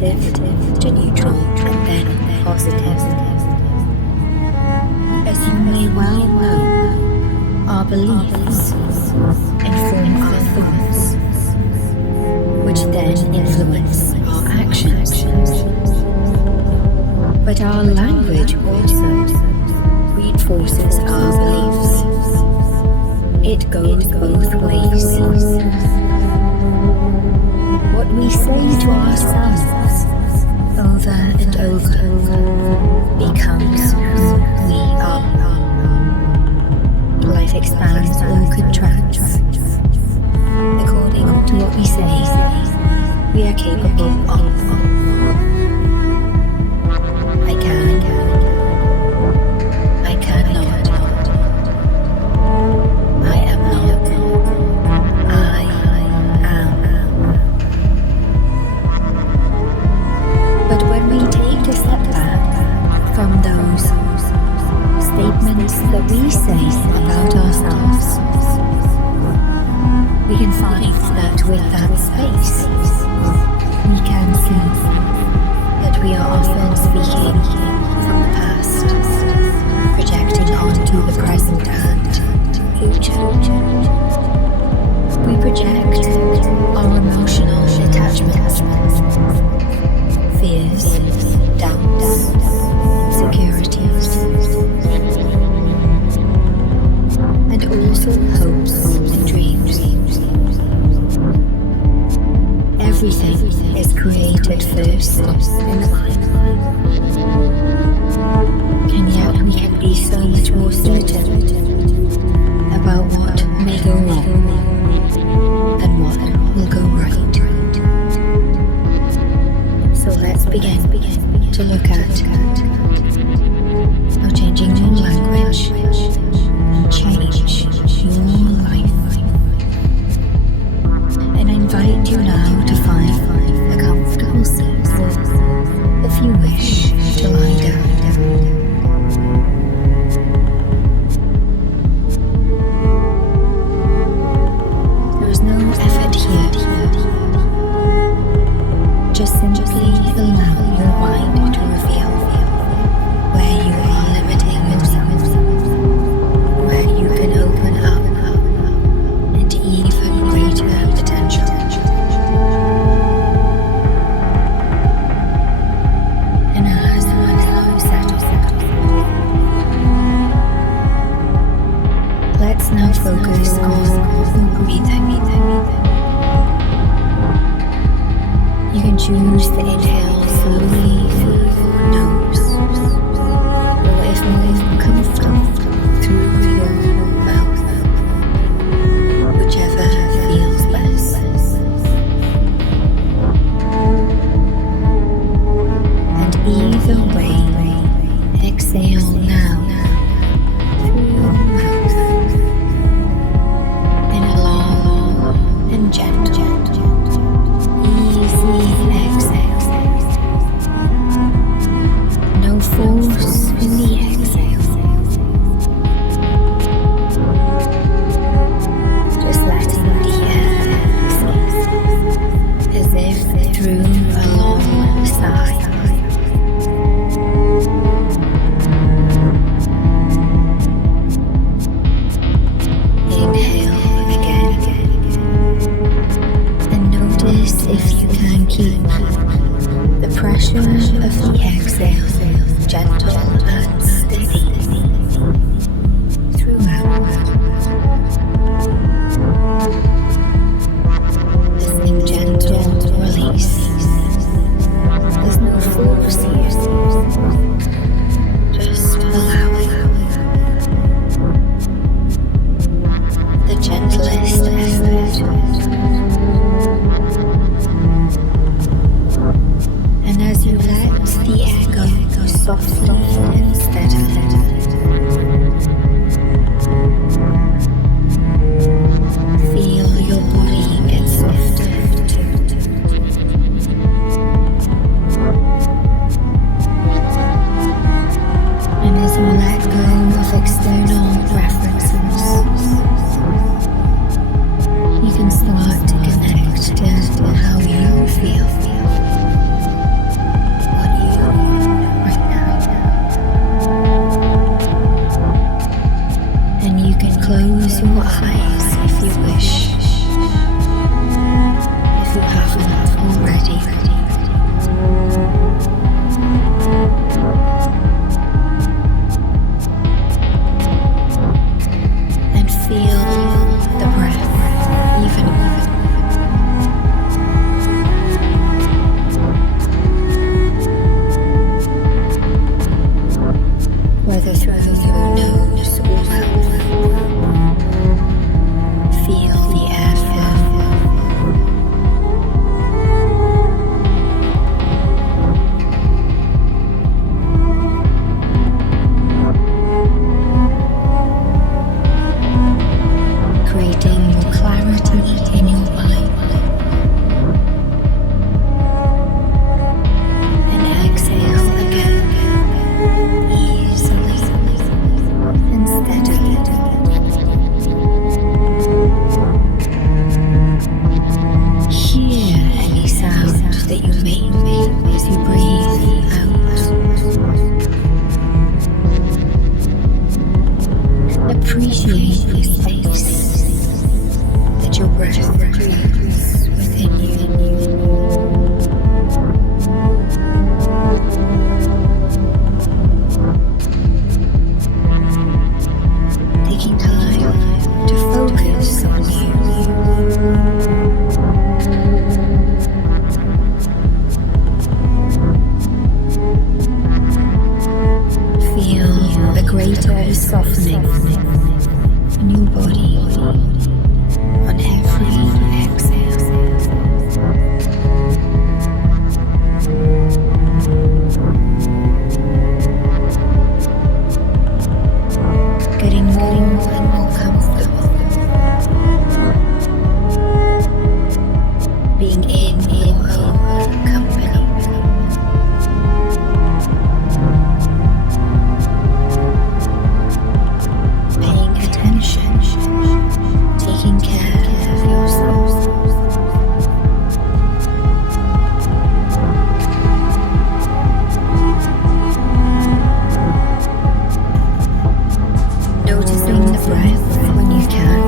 negative to neutral and then positive. As you may well know, our beliefs inform our thoughts, which then influence our actions. But our language also reinforces our beliefs. It goes both ways. What we say to ourselves over and over becomes who we are. Life expands or contracts according to what we say we are capable of. I can, I cannot, I am not, I am. But when we take a step back from those statements that we say about ourselves, we can find that with that space, we can see that we are often speaking from the past, projecting onto the present and future. We project our emotional attachments, fears, doubts, insecurities, and also hopes and dreams. Everything is created first in the mind, and yet we can be so much more certain about what may go wrong and what will go right. So let's begin to look at how changing your language change your life. And I invite you now to find a comfortable seat, if you wish to lie down. There is no effort here. Just simply allow your mind to reveal where you are limiting yourself, where you can open up into even greater potential. And as you settle, let's now focus on breathing. You can choose to inhale slowly through your nose, or if more comfortable, through your mouth, whichever feels best. And either way, exhale now through your mouth in a long and gentle, easy exhale. No force in the exhale. Just letting the air escape as if through a long sigh. Inhale again. And notice if you can keep the pressure of the exhale gentle and steady throughout. This gentle release. There's no force here. Just allowing the gentlest effort. And as you let the air go, breath creeps within you. Taking time to focus on you. Feel a greater softening in your body on every exhale. Getting more and more comfortable. Being in your own company. Paying attention, taking care of yourself. Noticing the breath when you can.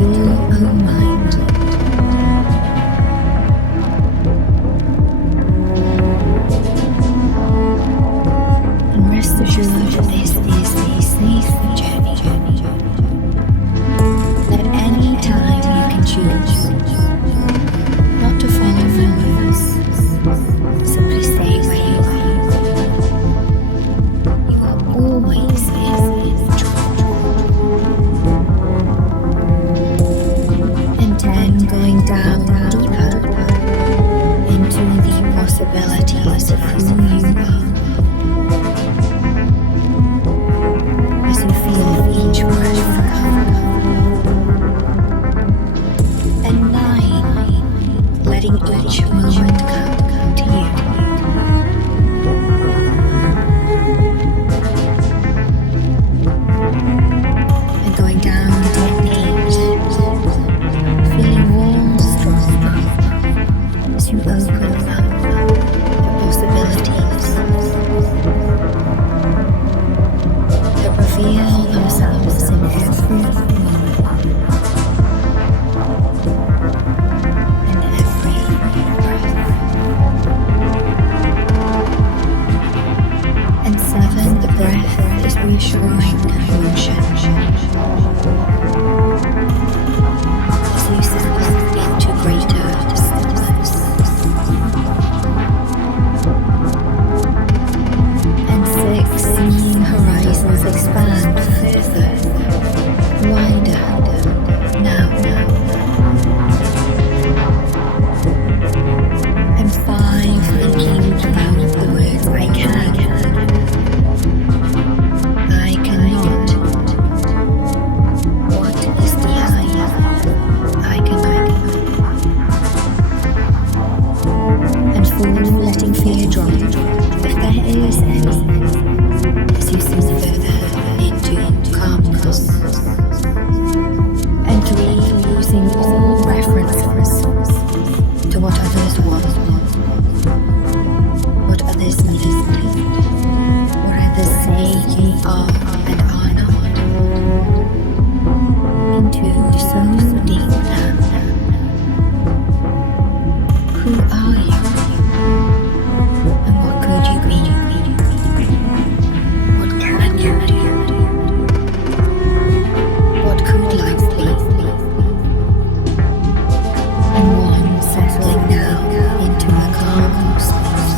your own mind. And rest assured, this is a safe journey. At any time you can choose not to follow rules. Simply stay where you are. You are always in control. And then going down deeper into the possibilities of who you are. As you feel each breath come. And 9, letting each moment come to you. And going down to 8, feeling warm, strong as you open up the possibilities that reveal themselves in every moment and every breath. And 7, the breath is reassuring motion as you settle into greater stillness. And 6, seeing horizons expand further, wider, now. And 5, thinking about the words I can. I cannot. What is the I cannot. And 4, letting fear drop, if there is any, as you sink further into calmness. And 3, losing all references to what others want, what others need, what others say you are and are not. Into so deep now. Who are you? And what could you be? What can you do? What could life be? And 1, settling now into a calm space.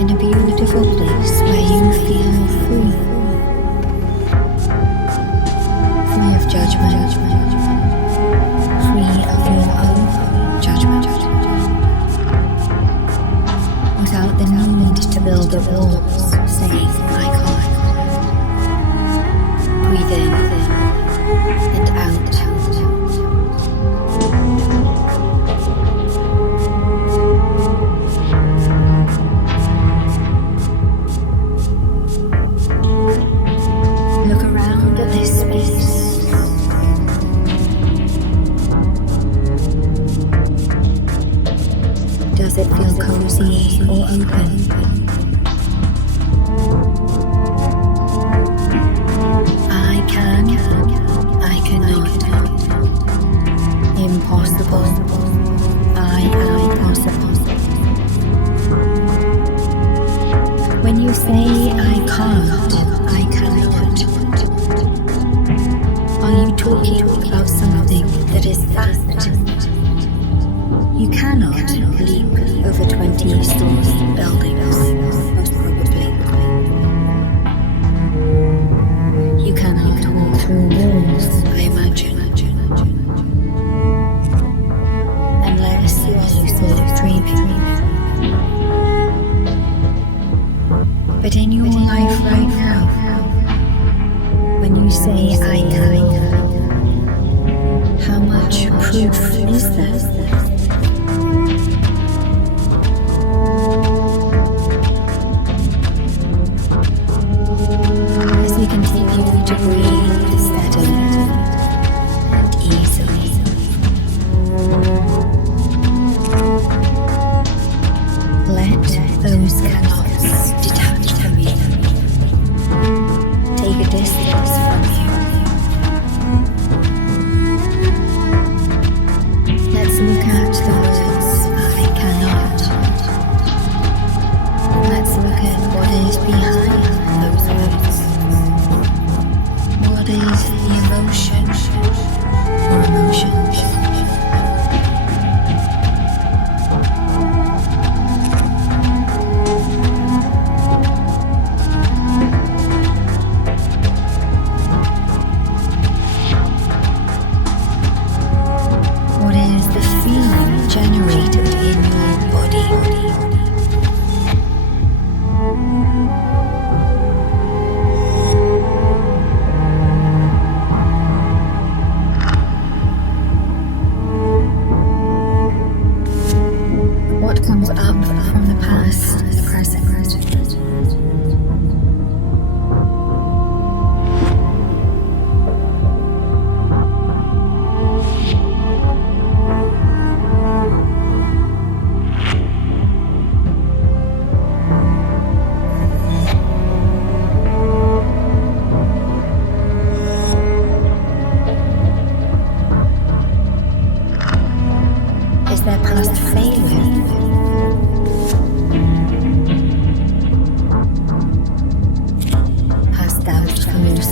In a beautiful place where you feel free. Free of judgment. Free of your own judgment. Without the need to build the walls, saying I can't. Breathe in and out. Look around at this space. Does it feel cozy or open? I can, I cannot. Impossible, I am possible. When you say I can't, I cannot, are you talking about something that is fact? You cannot leap over 20-story buildings, most probably. You cannot walk through walls, I imagine. Unless you are lucid dreaming. But in your life right now, when you say I can, how much proof is there? As you continue to breathe steadily and easily, let those cannots detach from you. Take a distance from you.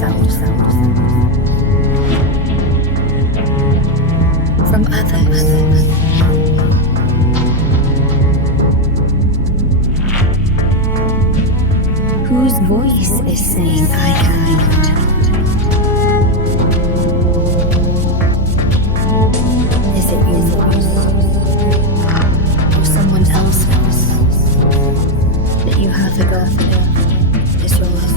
yourself, from others, whose voice is saying I cannot. Is it yours or someone else's that you have forgotten is yours?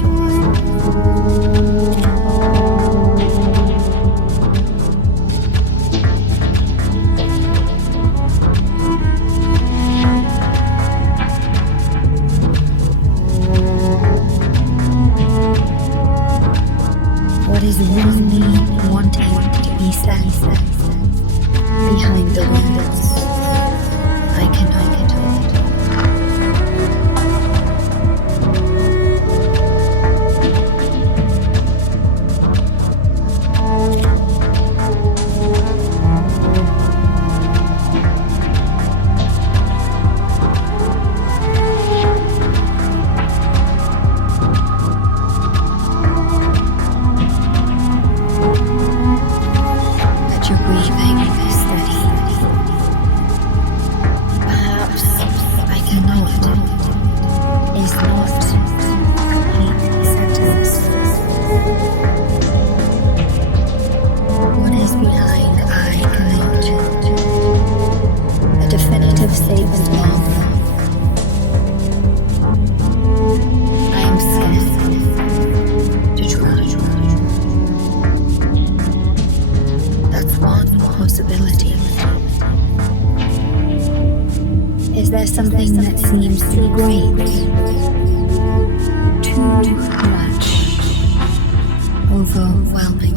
What is really wanting to be said behind the words I cannot get hold? Your breathing is steady. Perhaps I cannot is not a complete sentence. What is behind I cannot? A definitive statement of I am scared to try. That's one possibility. Is there something that seems too great, too much, overwhelming?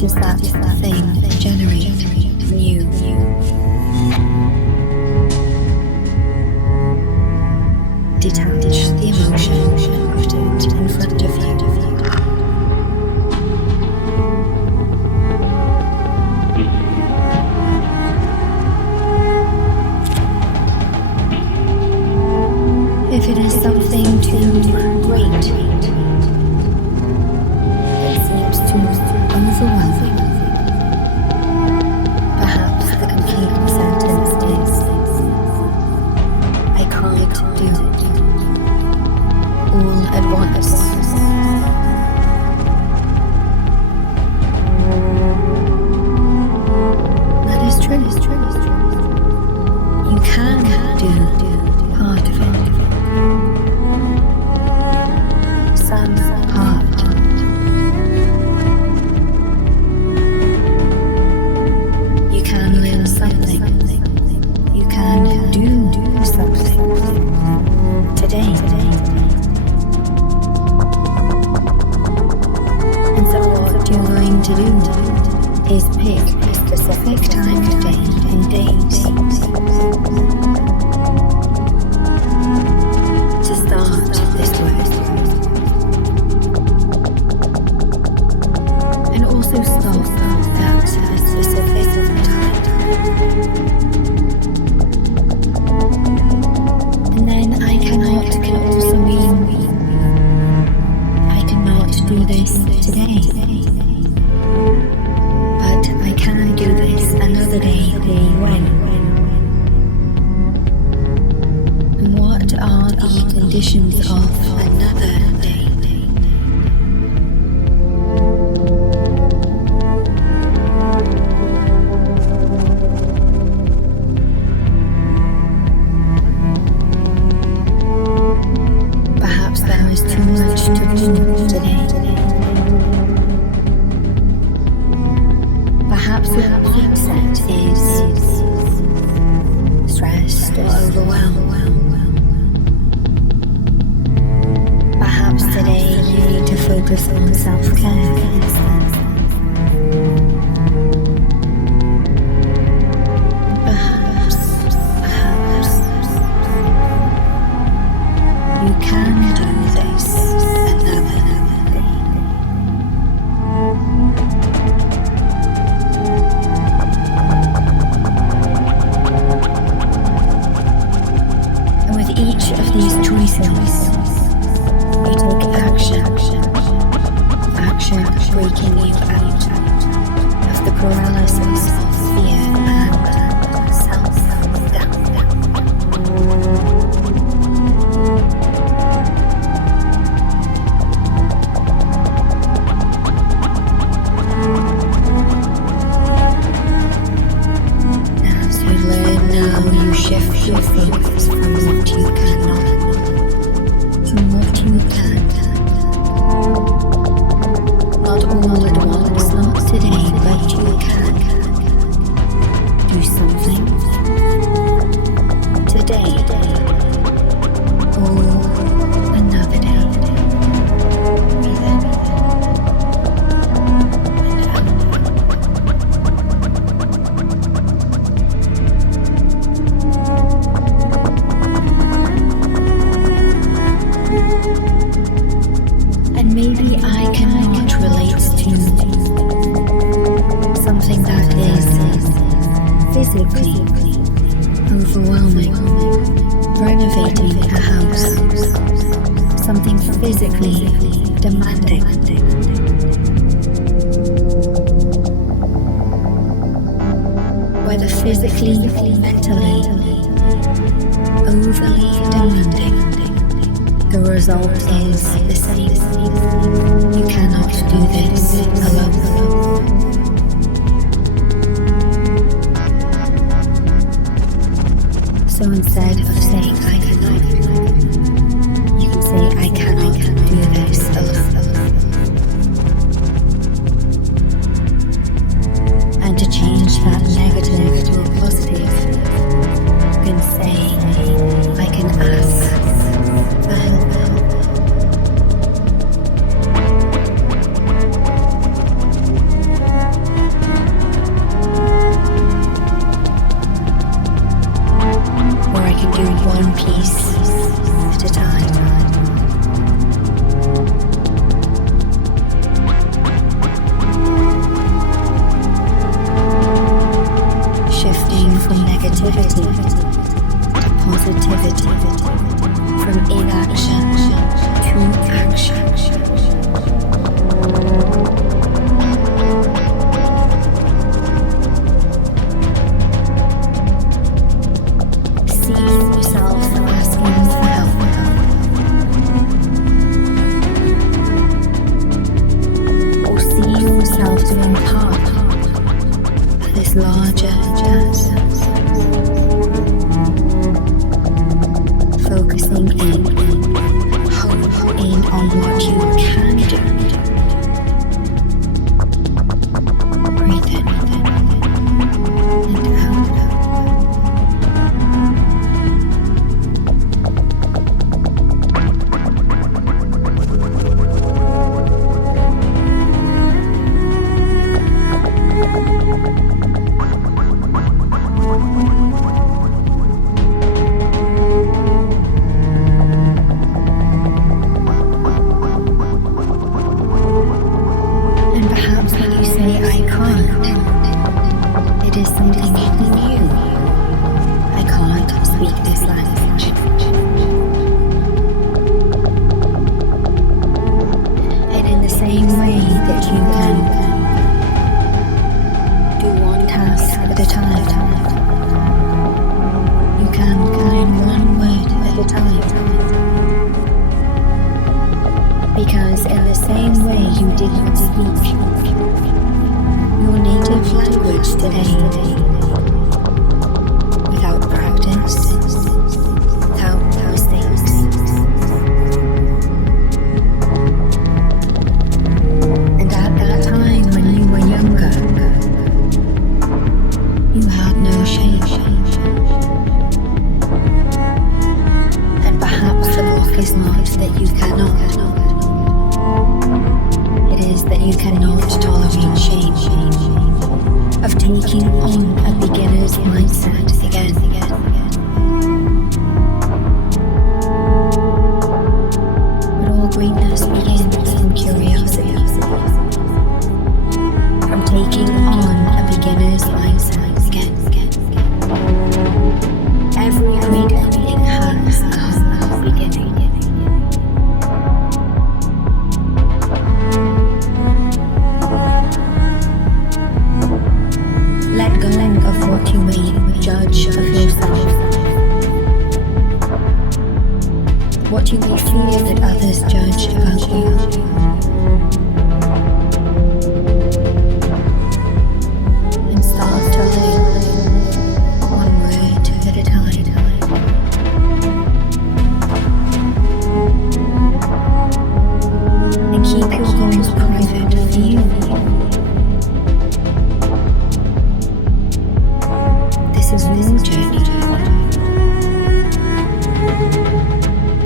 Does that thing generate in you? Detach the emotion and put it in front of you. If it is something too great, that seems too overwhelming, perhaps the complete sentence is I can't do all at once. That is true. You can do part of it. Some part. You can learn something. You can do something today. And so what you're going to do is pick a specific time of day and date to start this work. And also stop at a specific time. And then I cannot can also mean I cannot do this today. But I can do this another day or when. And what are the conditions of another day? Perhaps there is too much to do today. Perhaps the mindset is stressed or overwhelmed. Perhaps today you need to focus on self-care instead. Perhaps you can do this another day. breaking you out of the paralysis of fear and self-doubt. As you learn now, you shift your focus from what you cannot to what you can. Not all at once, not today, but you can do something today or another day. Breathe in and out. And maybe I cannot relate to something that is physically overwhelming, renovating a house, something physically demanding. Whether physically or mentally overly demanding, the result is the same. You cannot do this alone. So instead of saying I cannot, you can say I cannot do this alone. And to change that negative to a positive, you can say I can ask for help. Do one piece at a time. Shifting from negativity to positivity, from inaction to action. Larger dance, focusing in, hone in on what you can do. Breathe in and out. Because in the same way you did not speak your native language today, without practice, without mistakes, and at that time when you were younger, you had no shame, and perhaps the block is not that you cannot. It is that you cannot tolerate shame of taking on a beginner's mindset again. But all greatness begins from curiosity, from taking on a beginner's mindset again. Every great thing has a beginning. keep your goals private for you. This is your journey,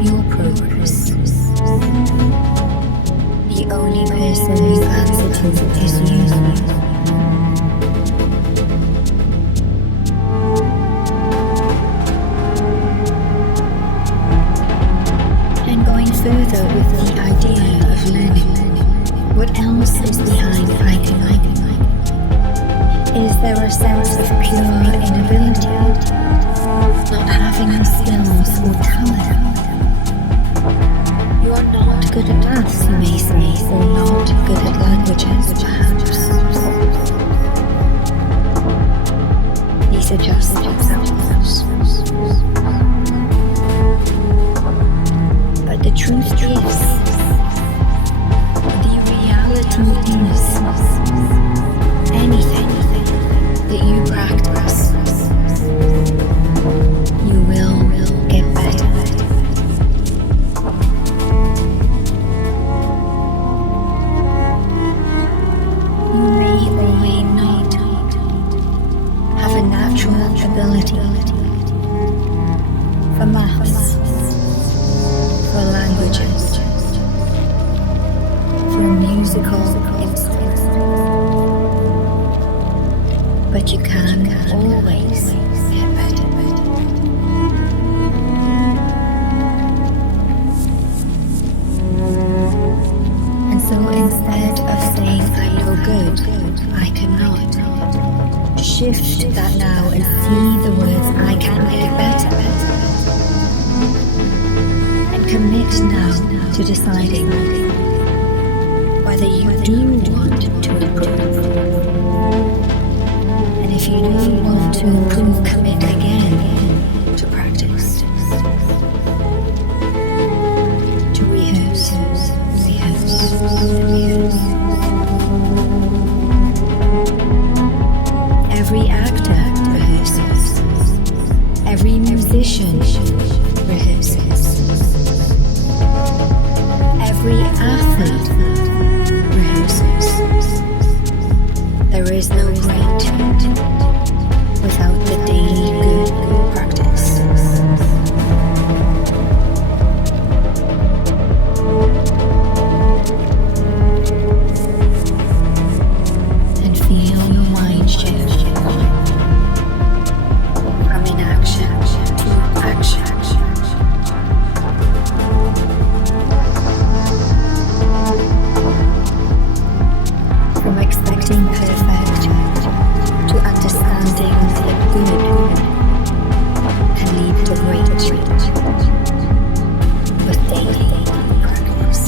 your progress. The only person you answer to is you. Further with the idea of learning, what else is behind I cannot? Is there a sense of pure inability, not having the skills or talent? You are not good at maths, you may say, or not good at languages, perhaps. These are just examples. The truth is, the reality is, anything that you practice, you will get better. You may or may not have a natural ability for maths, for languages, for musical instruments, but you can always get better. And so instead of saying I'm no good, I cannot, shift that now and see the words I can make better. Commit now to deciding whether you do want to improve. And if you do want to improve, commit again to practice, to rehearse. Every actor rehearses. Every musician rehearses. Every athlete rehearses. There is no great without the daily good practice. And feel your mind shift from inaction to action. From expecting perfect to understanding the good can lead to great with daily practice.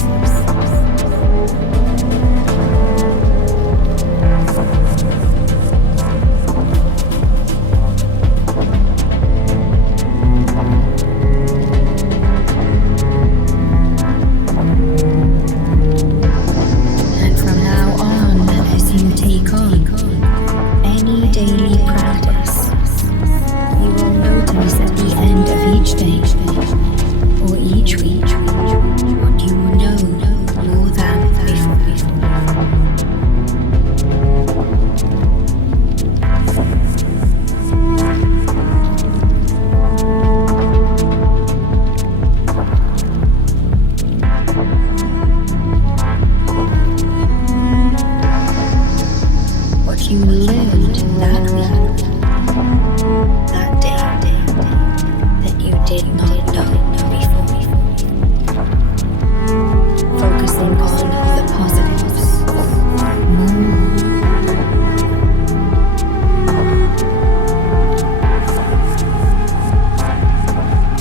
And from now on, as you take on any daily practice, you will notice at the end of each day or each week what you know more than before. What you learned that week, that day, that you did not know before. Focusing on the positives.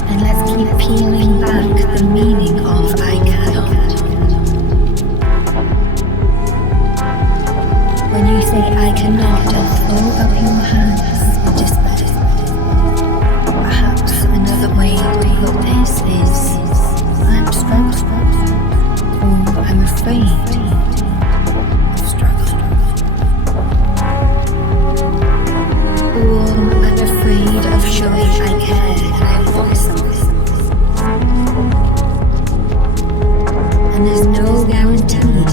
And let's keep peeling back the meaning of I cannot. When you say I cannot, throw up your hands in despair. Perhaps another way to put this is I'm struggling, or I'm afraid of struggling, or I'm afraid of showing I care and I want something. And there's no guarantee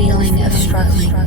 feeling of struggling.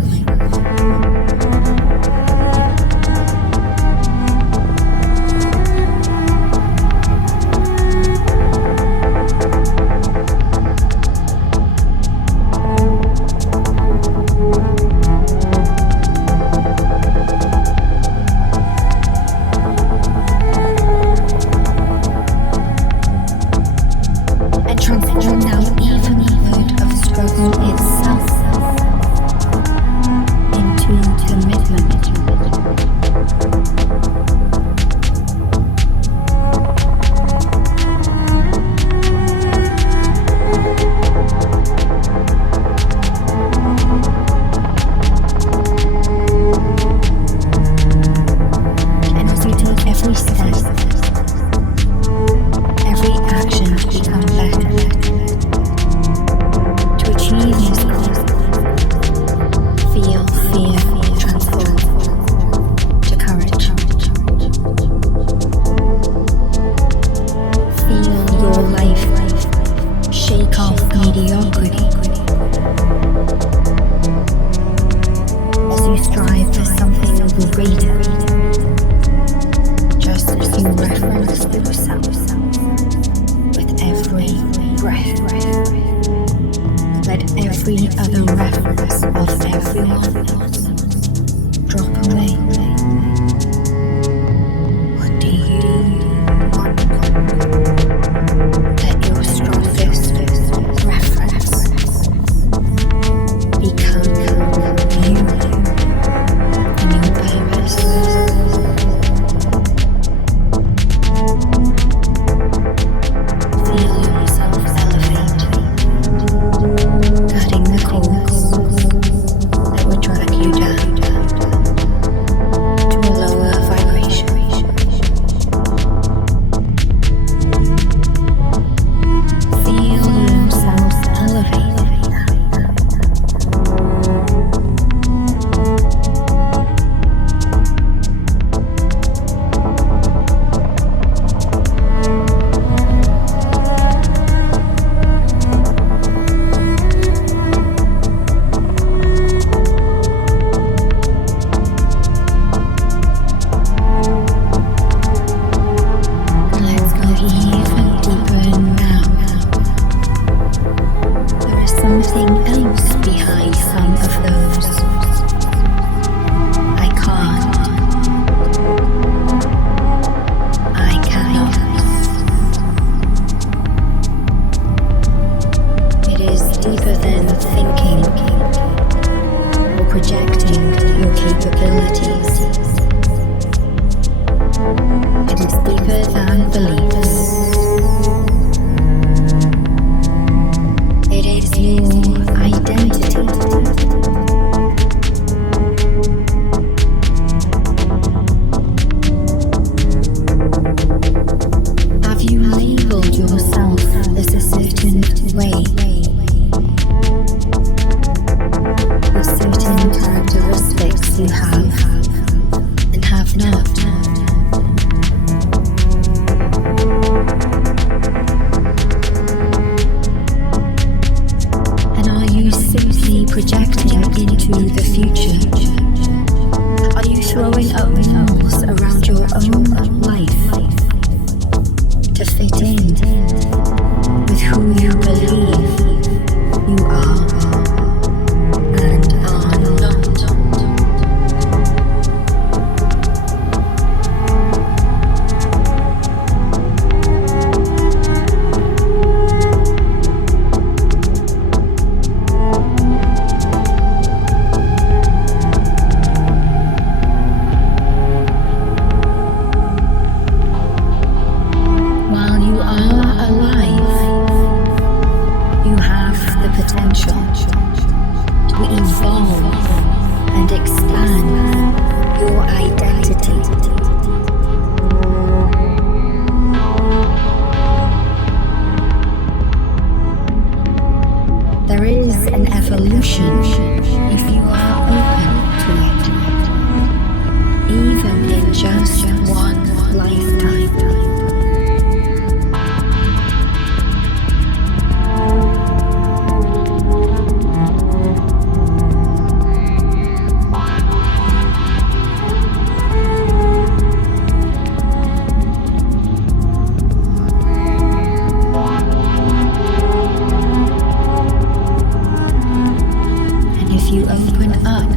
you open up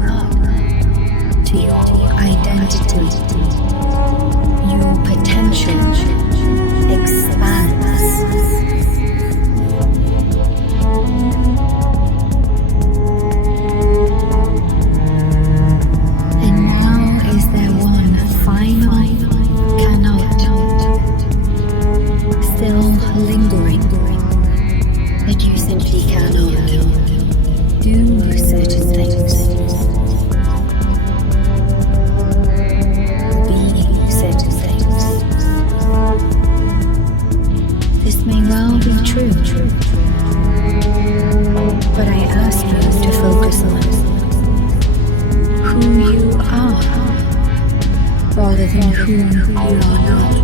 to your identity, your potential expands. And now is there one final cannot still lingering that you simply cannot do certain things, be certain things. This may well be true, but I ask you to focus on who you are rather than who you are not.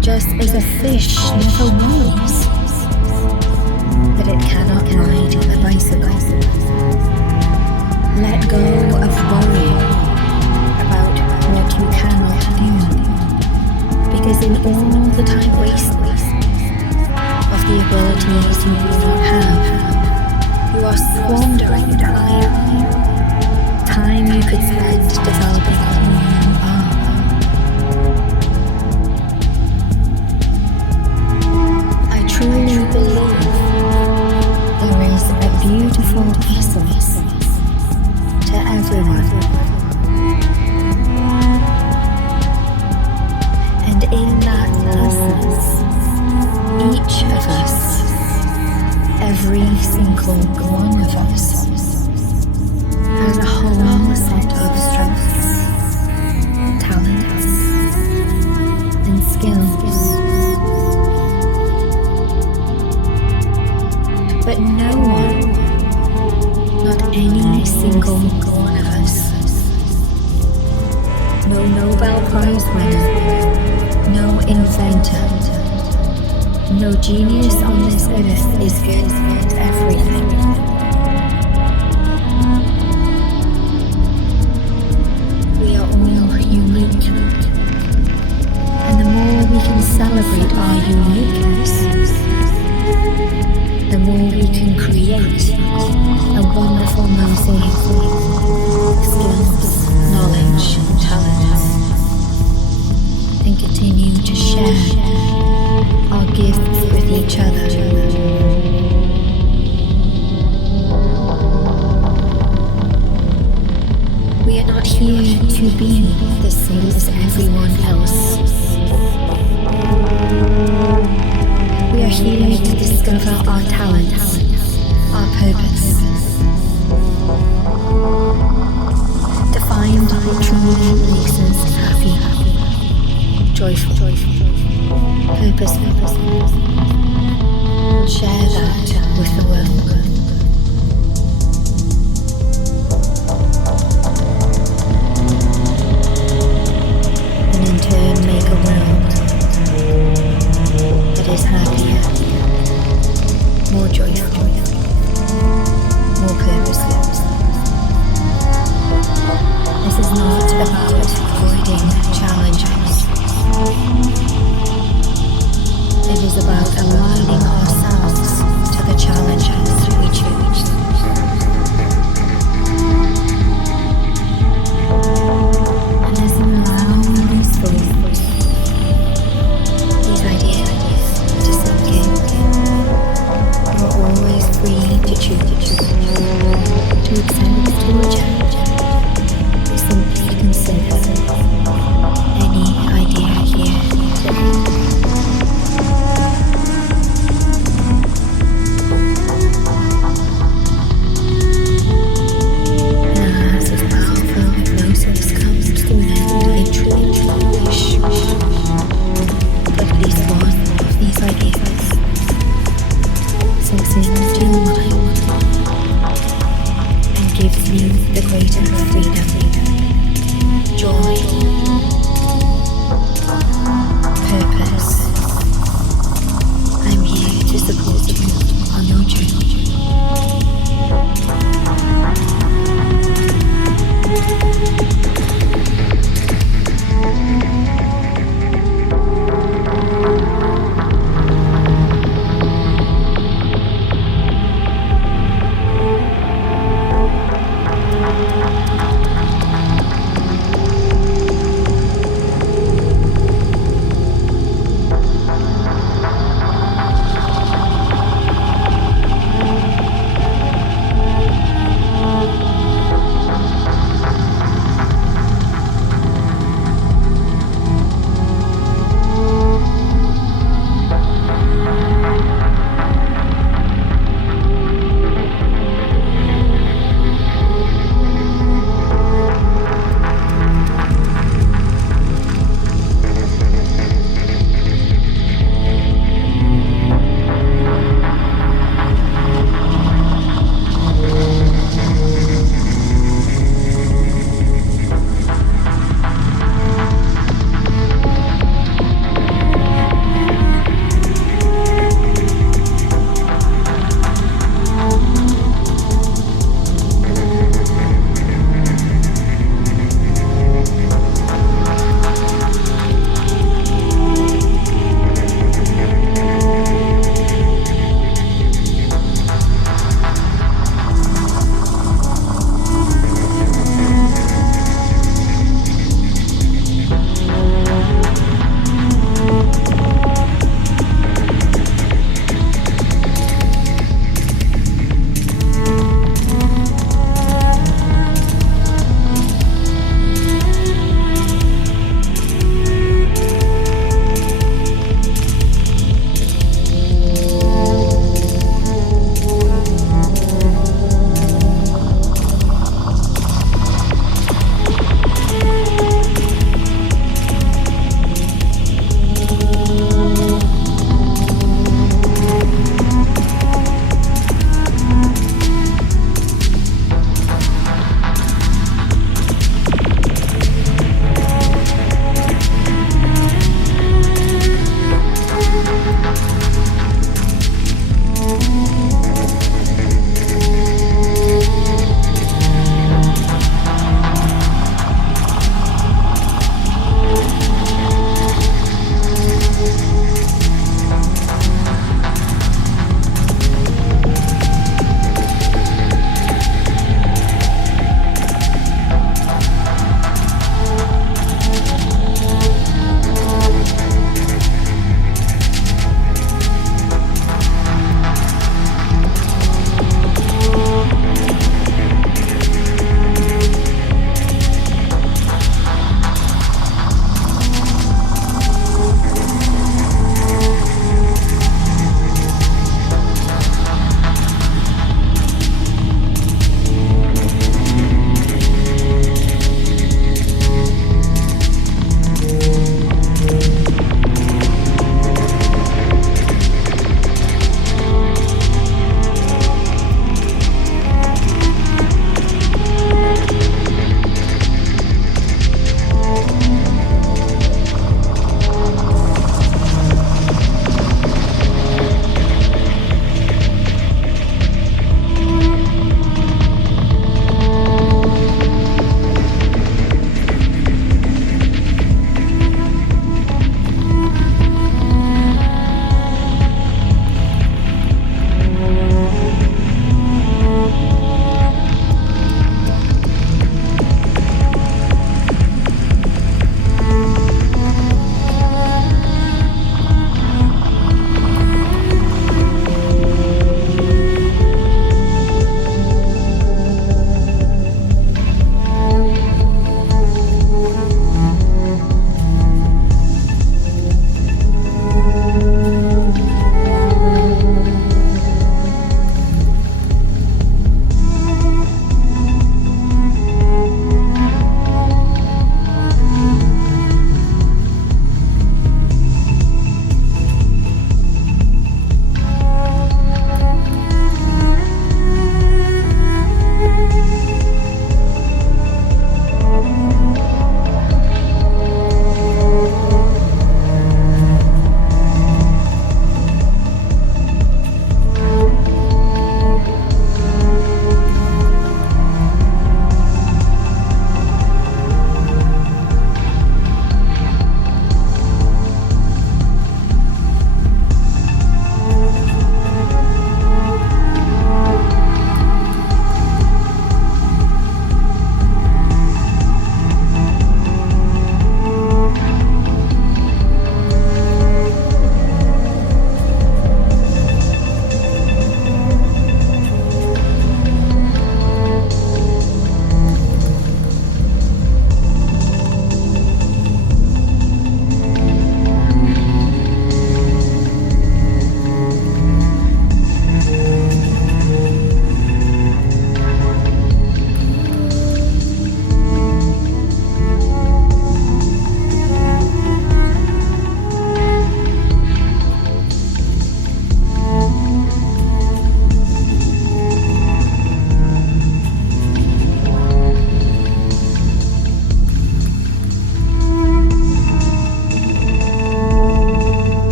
Just as a fish never worries that it cannot ride a bicycle, let go of worrying about what you cannot do, because in all the time wasted of the abilities you have, you are squandering time you could spend developing who you are. I truly believe there is a beautiful essence to everyone, and in that essence, each of us, every single one of us, has a whole set of strengths, talents, and skills. But no one, not any single one of us, no Nobel Prize winner, no inventor, no genius on this earth is good at everything. We are all unique, and the more we can celebrate our uniqueness, the more we can create a wonderful mosaic of skills, knowledge, and talents, and continue to share our gifts with each other. We are not here to be the same as everyone else. We are here to discover our talents, our purpose, to find what truly makes us happy, joyful, purposeful, and share that with the world. And in turn make a world that is happier, more joyful, more purposeful. This is not about avoiding challenges. It is about aligning ourselves to the challenges